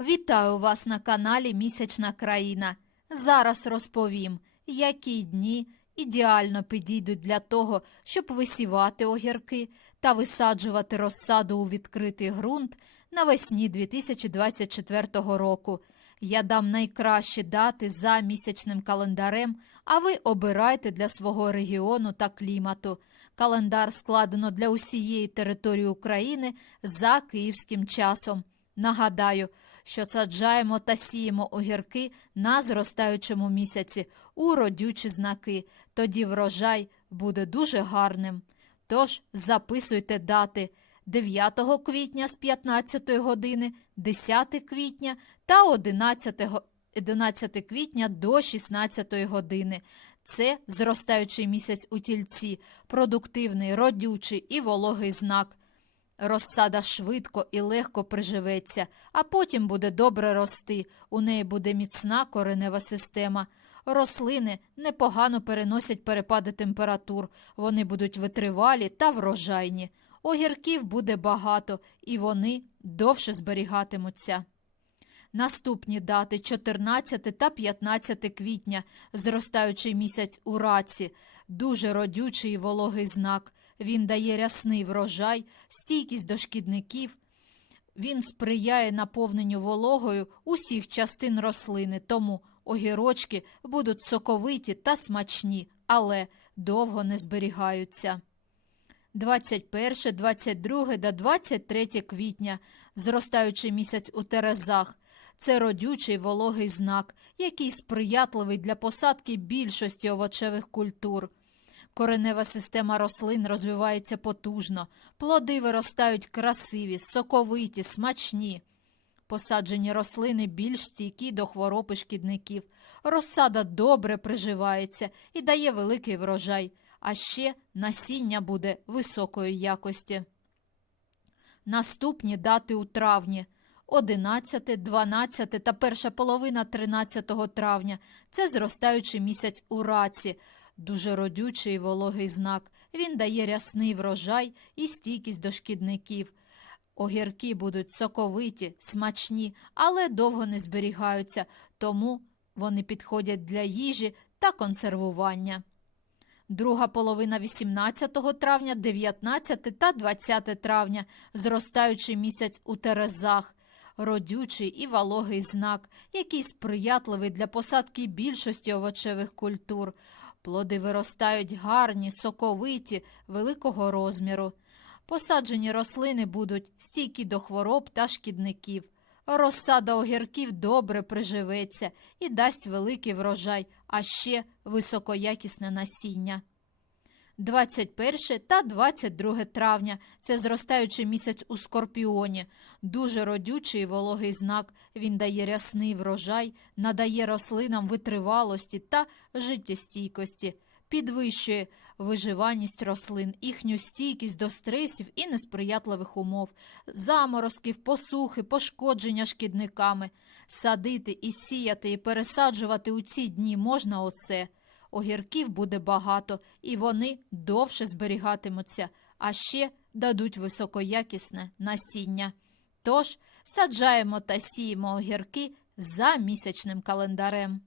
Вітаю вас на каналі Місячна країна. Зараз розповім, які дні ідеально підійдуть для того, щоб висівати огірки та висаджувати розсаду у відкритий ґрунт навесні 2024 року. Я дам найкращі дати за місячним календарем, а ви обирайте для свого регіону та клімату. Календар складено для усієї території України за київським часом. Нагадаю, що саджаємо та сіємо огірки на зростаючому місяці у родючі знаки. Тоді врожай буде дуже гарним. Тож записуйте дати 9 квітня з 15 години, 10 квітня та 11, 11 квітня до 16 години. Це зростаючий місяць у тільці, продуктивний, родючий і вологий знак. Розсада швидко і легко приживеться, а потім буде добре рости. У неї буде міцна коренева система. Рослини непогано переносять перепади температур, вони будуть витривалі та врожайні. Огірків буде багато, і вони довше зберігатимуться. Наступні дати 14 та 15 квітня, зростаючий місяць у раці, дуже родючий і вологий знак. Він дає рясний врожай, стійкість до шкідників. Він сприяє наповненню вологою усіх частин рослини, тому огірочки будуть соковиті та смачні, але довго не зберігаються. 21, 22 та 23 квітня, зростаючий місяць у терезах. Це родючий вологий знак, який сприятливий для посадки більшості овочевих культур. Коренева система рослин розвивається потужно, плоди виростають красиві, соковиті, смачні. Посаджені рослини більш стійкі до хвороб і шкідників. Розсада добре приживається і дає великий врожай, а ще насіння буде високої якості. Наступні дати у травні 11, 12 та перша половина 13 травня це зростаючий місяць у раці, дуже родючий і вологий знак. Він дає рясний врожай і стійкість до шкідників. Огірки будуть соковиті, смачні, але довго не зберігаються, тому вони підходять для їжі та консервування. Друга половина 18 травня, 19 та 20 травня, зростаючий місяць у терезах, родючий і вологий знак, який сприятливий для посадки більшості овочевих культур. Плоди виростають гарні, соковиті, великого розміру. Посаджені рослини будуть стійкі до хвороб та шкідників. Розсада огірків добре приживеться і дасть великий врожай, а ще високоякісне насіння. 21 та 22 травня це зростаючий місяць у скорпіоні. Дуже родючий і вологий знак. Він дає рясний врожай, надає рослинам витривалості та життєстійкості, підвищує виживаність рослин, їхню стійкість до стресів і несприятливих умов, заморозків, посухи, пошкодження шкідниками. Садити і сіяти і пересаджувати у ці дні можна усе. Огірків буде багато, і вони довше зберігатимуться, а ще дадуть високоякісне насіння. Тож саджаємо та сіємо огірки за місячним календарем.